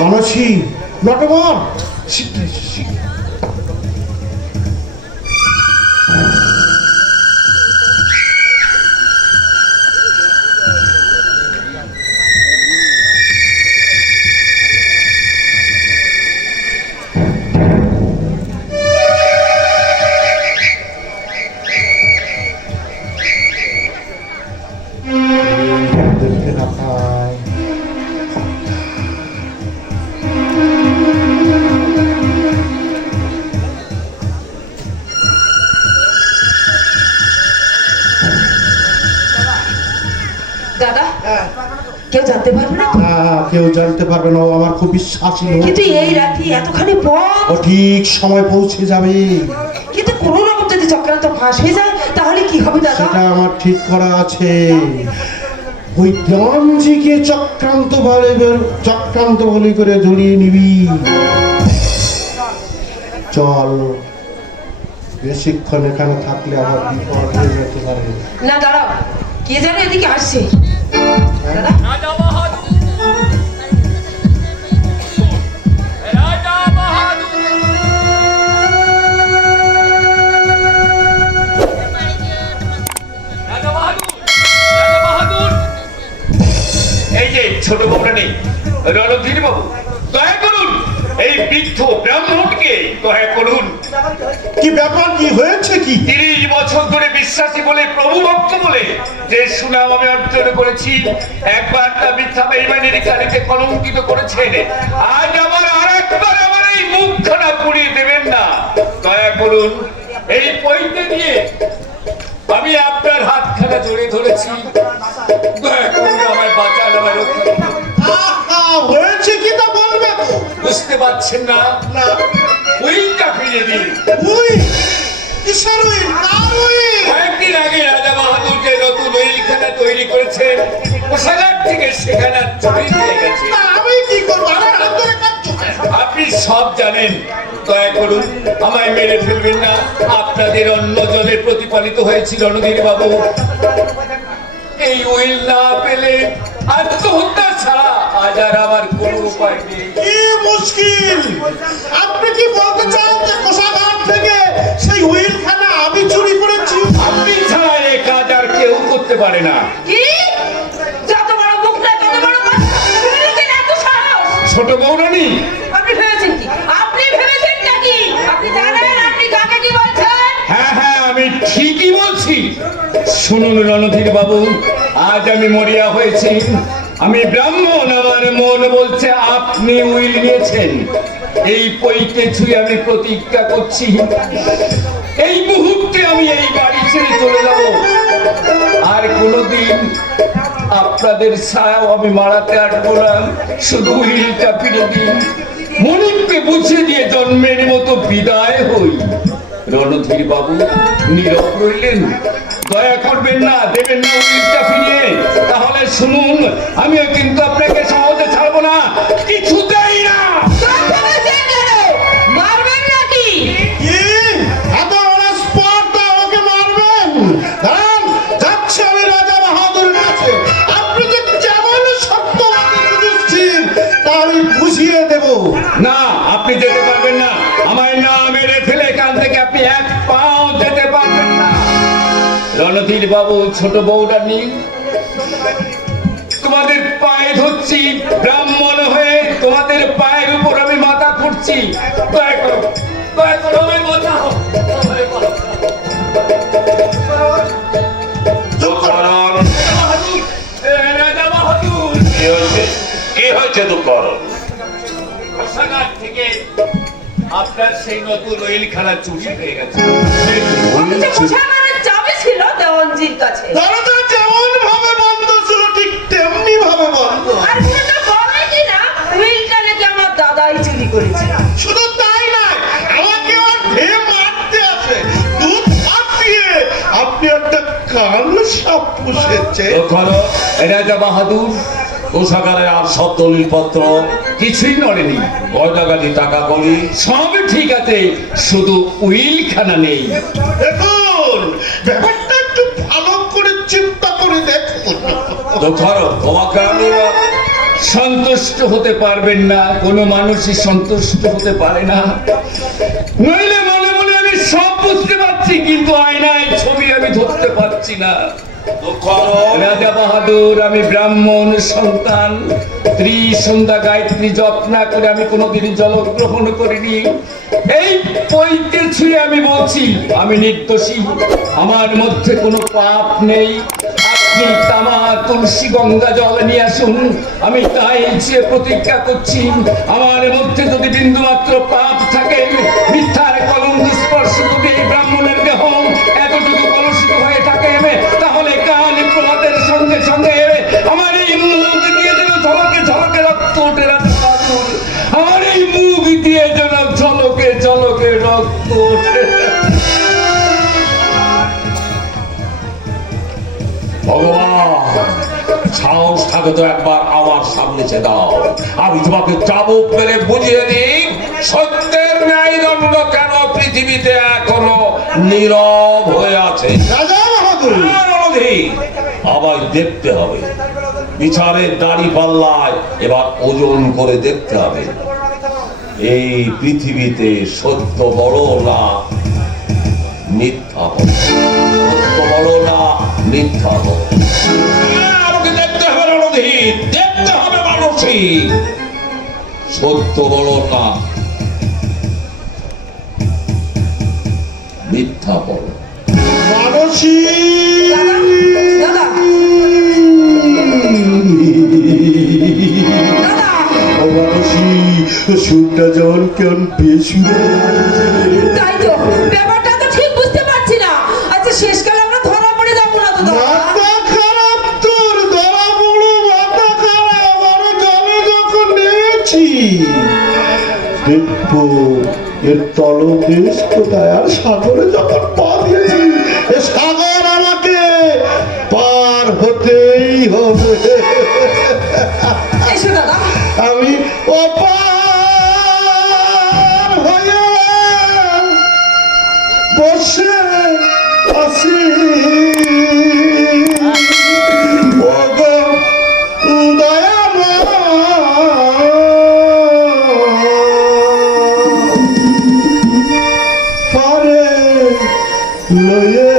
মানসী নটবর কেউ জানতে পারবে না, আমার খুব বিশ্বাসী লোক। কিন্তু এই রাতে এতখানি পথ, ও ঠিক সময় পৌঁছে যাবে। কিন্তু কোনো রকম যদি চক্রান্ত ফাঁস হয়ে যায় তাহলে কি হবে দাদা? সেটা আমার ঠিক করা আছে। ওই দেওয়ানজিকে চক্রান্ত বলে করে ধরিয়ে নিবি। চল, বেশিক্ষণ এখানে থাকলে আমার বিপদ হয়ে যেতে পারে। না দাঁড়াও, কে জানে এদিকে আসছে। দাদা ছোট বউরানী রণধীর বাবু, দয়া করুন এই বৃদ্ধ ব্রাহ্মণকে দয়া করুন। কি ব্যাপার, কি হয়েছে? কি 30 বছর ধরে বিশ্বাসী বলে, প্রভু ভক্ত বলে যে সুনাম আমি অর্জন করেছি, একবার তা মিথ্যা বেঈমানির কালিতে কলঙ্কিত করেছেন। আজ আবার আরেকবার আমার এই মুখখানা পুড়িয়ে দেবেন না। দয়া করুন এই পইতে দিয়ে আমি আপনার হাতখানা জড়িয়ে ধরেছি, দয়া করুন আমায় বাঁচান, আমায় রক্ষা করুন। হয়েছে কি তা বলবে? বুঝতে পারছেন না? না, উইলটা ফিরিয়ে দিন। উইল? কিসের উইল? Car will? কয়েকদিন আগে রাজা বাহাদুর যে নতুন উইলখানা তৈরি করেছেন, কোষাগার থেকে সেখানে চুরি হয়ে গেছে। আমি কি করবো? আমার হাত ধরে কাটছো। আপনি সব জানেন, দয়া করুন আমায় মেরে ফেলবেন না। আপনাদের অন্য জলে প্রতিপালিত হয়েছিল রণধীর বাবু। এই উইল না পেলে আত্মহত্যা ছাড়া আজ আর আমার কোনো উপায় নেই। কি মুশকিল! আপনি কি বলতে চান যে কোষাগার থেকে সেই উইলখানা আমি চুরি করেছি? আপনি ছাড়া এ কাজ আর কেউ করতে পারে না। কি? যত বড় মুখ না তত বড় কথা। তুমি কি এত সাহস? ছোট বউরানী, আপনি ভেবেছেন কি? আপনি ভেবেছেন নাকি? আপনি জানেন আপনি কাকে কি বলছেন? হ্যাঁ হ্যাঁ, আমি ঠিকই বলছি। শুনুন রণধীর বাবু, আজ আমি মরিয়া হয়েছি, আমি ব্রাহ্মণ, আমার মন বলছে আপনি উইল নিয়েছেন। এই পইতে ছুঁয়ে আমি প্রতিজ্ঞা করছি, এই মুহূর্তে আমি এই বাড়ি ছেড়ে চলে যাব। আর কোনোদিন আপনাদের ছায়াও আমি মারাতে আসবো না। শুধু উইলটা ফিরে দিন, মনিবকে বুঝিয়ে দিয়ে জন্মের মতো বিদায় হই। রণধীর বাবু নীরব রইলেন। দয়া করবেন না, দেবেন না উইলটা ফিরিয়ে। তাহলে শুনুন, আমিও কিন্তু আপনাকে সহজে ছাড়বো না, কিছুতেই না। মারবেন নাকি? কি এত বড় স্পর্ধা, আমাকে মারবেন? দাঁড়ান, যাচ্ছি আমি রাজা বাহাদুরের কাছে। আপনি যে কেমন সত্যবাদী যুধিষ্ঠির তা আমি বুঝিয়ে দেব। না, আপনি যেতে পারবেন না। আমায় না মেরে ফেলে এখান থেকে আপনি এক পাও যেতে পারবেন না। রণধীর বাবু, ছোট বউরানী, তোমাদের পায়ে ধরছি, ব্রাহ্মণ হয়ে তোমাদের পায়ের উপর আমি মাথা খুঁড়ছি। দয়া করো, দয়া করো, আমি মাথা রাজা বাহাদুর। কি হয়েছে দুঃখর? কোষাগার থেকে আপনার সেই নতুন উইলখানা চুরি হয়ে গেছে। কোষাগারের চাবি ছিল দেওয়ানজির কাছে। দরজা যেমন ভাবে বন্ধ ছিল ঠিক তেমনি ভাবে বন্ধ। আর সে তো বলে কি না উইলটা নাকি আমার দাদাই চুরি করেছে। শুধু তাই না, আমাকে আর ঢেউ মারতে আসে। দুধ ভাত দিয়ে আপনি একটা কাল সাপ পুষেছে। রাজা বাহাদুর, কোষাগারে আর সব দলিলপত্র কিছুই নড়েনি। গয়নাগাটি, টাকা কড়ি সবই ঠিক আছে, শুধু উইলখানা নেই। দেখুন, ব্যাপারটা একটু ভালো করে চিন্তা করে দেখুন। দুঃখর, তোমাকে আমি সন্তুষ্ট হতে পারবেন না, কোনো মানুষই সন্তুষ্ট হতে পারে না। নইলে মনে মনে আমি সব বুঝতে পারছি, কিন্তু আয়নায় ছবি আমি ধরতে পারছি না। দুঃখ আরো। রাজা বাহাদুর, আমি ব্রাহ্মণ সন্তান। ত্রিসন্ধ্যা গায়ত্রী জপ না করে আমি কোনোদিন জল গ্রহণ করিনি। এই পৈতে ছুঁয়ে আমি বলছি আমি নির্দোষী, আমার মধ্যে কোনো পাপ নেই। আপনি তামা তুলসী গঙ্গা জল নিয়ে আসুন, আমি তাই যে প্রতিজ্ঞা করছি, আমার মধ্যে যদি বিন্দুমাত্র পাপ থাকে, মিথ্যার কলঙ্ক স্পর্শ যদি এই ব্রাহ্মণের দেহ এতটুকু কলুষিত হয়ে থাকে, তাহলে কাল প্রভাতের সঙ্গে সঙ্গে আমার এই মুখ দিয়ে যেন ঝলকে ঝলকে রক্ত ওঠে। আমার এই মুখ দিয়ে যেন ঝলকে ঝলকে রক্ত ওঠে। ভগবান, সাহস থাকে তো একবার আমার সামনে দাও, আমি তোমাকে চাবুক মেরে বুঝিয়ে দিই সত্যের ন্যায় দণ্ড কেন পৃথিবীতে এখনো নীরব হয়ে আছে। রাজা বাহাদুর, আমায় দেখতে হবে, বিচারের দাড়ি পাল্লায় এবার ওজন করে দেখতে হবে এই পৃথিবীতে সত্য বড় না মিথ্যা বড়, সত্য বড় না মিথ্যা বড়। আমাকে দেখতে হবে রণধীর, দেখতে হবে মানসী, সত্য বড় না মিথ্যা বড়। মানসী, দাদা, দাদা, ও মানসী, সুরটা যেমন কেমন পেয়েছিল। তাই তো, ব্যাপারটা তো ঠিক বুঝতে পারছি না। আচ্ছা, শেষকালে আমরা ধরা পড়ে যাবো না তো দাদা? মাথা খারাপ তোর, ধরা পড়ো, মাথা খারাপ। আমি জলে যখন নেমেছি দেখবো এর তলদেশ কোথায়, আর সাগরে যখন পা দিয়েছি এ সাগর আমাকে পার হতেই হবে। এসো দাদা। আমি অপার হয়ে বসে আছি। ওগো দয়াময়, পারে লয়ে